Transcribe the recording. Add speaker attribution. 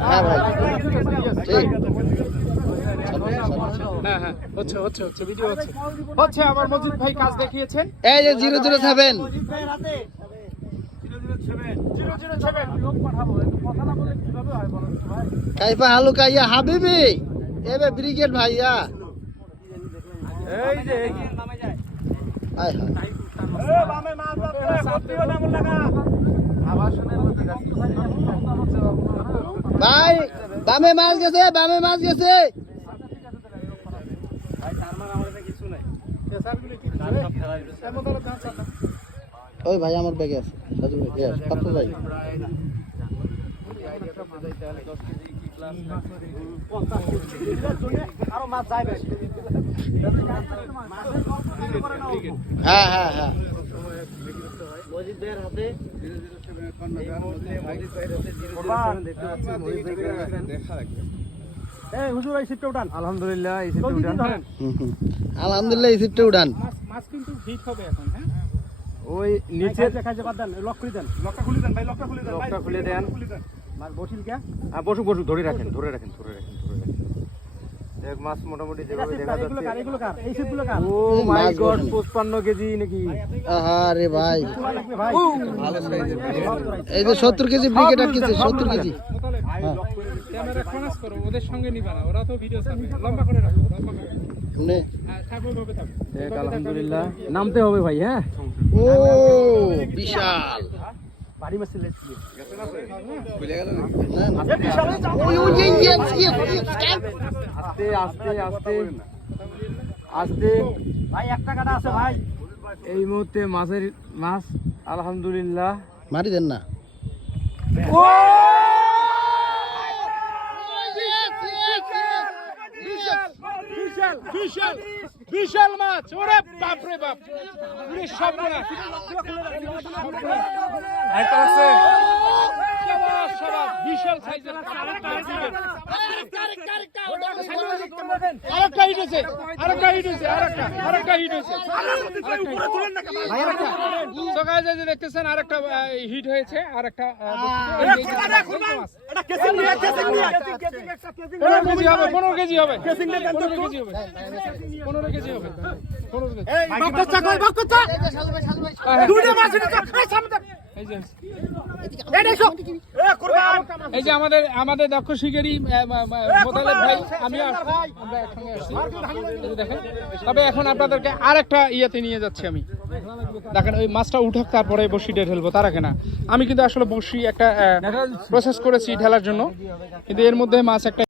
Speaker 1: হ্যাঁ ভাই। ঠিক।
Speaker 2: হচ্ছে হচ্ছে হচ্ছে ভিডিও হচ্ছে। হচ্ছে আমার মজিদ ভাই কাজ দেখিয়েছেন।
Speaker 1: এই যে জিরো জিরো সেভেন। কাইফা হালু কাইয়া হাবিবি। এবে ব্রিগেড ভাইয়া।
Speaker 2: এই যে
Speaker 1: হায় ভাই বামে মাছ গেছে, বামে মাছ গেছে। ওই ভাই, আমার ব্যাগে আছে। সাজু ভাই পাত্র ভাই হ্যাঁ হ্যাঁ হ্যাঁ।
Speaker 2: হুজুর এই সিটটা
Speaker 3: আলহামদুলিল্লাহ এই সিটে উঠান।
Speaker 1: আলহামদুলিল্লাহ এই সিটটা উঠান।
Speaker 2: মাছ কিন্তু হিট হবে এখন হ্যাঁ?
Speaker 3: ওই
Speaker 2: নিচে দেন লক করে দেন। লকটা খুলে দেন ভাই লকটা খুলে দেন
Speaker 3: লকটা খুলে দেন।
Speaker 2: মাছ বসিল কে?
Speaker 3: হ্যাঁ বসুক বসুক ধরে রাখেন ধরে রাখেন ধরে রাখেন। দেখ মাছ মোটামুটি যেভাবে দেখা যাচ্ছে।
Speaker 2: এগুলো কার? এই সিটগুলো কার?
Speaker 3: ও মাই গড
Speaker 1: বসানো।
Speaker 3: পঁচপান্ন কেজি নাকি?
Speaker 1: আরে ভাই। এই যে সত্তর কেজি ব্রিগেড আটকেছে সত্তর কেজি। হ্যাঁ।
Speaker 2: ক্যামেরা খনাস করো ওদের সঙ্গে নিবা না। ওরা তো ভিডিও ছাড়বে লম্বা করে রাখো লম্বা করে
Speaker 1: শুনে।
Speaker 2: হ্যাঁ
Speaker 3: আলহামদুলিল্লাহ। নামতে হবে ভাই হ্যাঁ?
Speaker 1: ও বিশাল।
Speaker 2: বাড়ি মাছ লেট দিয়ে
Speaker 1: না, না। ওই, ওই, এই, yes, yes, yes,
Speaker 3: আস্তে আস্তে আস্তে। আস্তে।
Speaker 2: ভাই এক টাকাটা আছে ভাই।
Speaker 3: এই মুহূর্তে মাছের মাছ আলহামদুলিল্লাহ।
Speaker 1: মারি দেন না।
Speaker 2: বিশাল বিশাল বিশাল মাছ। ওরে বাপ। রে বাপ পুরো সব আরেকটা হিট হয়েছে। আরেকটা হিট হয়েছে আরেকটা আরেকটা হিট হয়েছে। তো যে দেখতেছেন আরেকটা হিট হয়েছে আরেকটা পনেরো কেজি হবে পনেরো কেজি হবে। পনেরো কেজি হবে। পনেরো কেজি হবে। পনেরো কেজি। এই যে আমাদের আমাদের দক্ষ শিকারী মোতালেব ভাই আমি আমরা একসঙ্গে আসছি। দেখেন তবে এখন আপনাদেরকে আরেকটা ইয়েতে নিয়ে যাচ্ছি আমি। দেখেন ওই মাছটা উঠাক তারপরে বসিটা ঢেলবো তার আগে না। আমি কিন্তু আসলে বসি একটা প্রসেস করেছি ঢেলার জন্য। কিন্তু এর মধ্যে মাছ একটা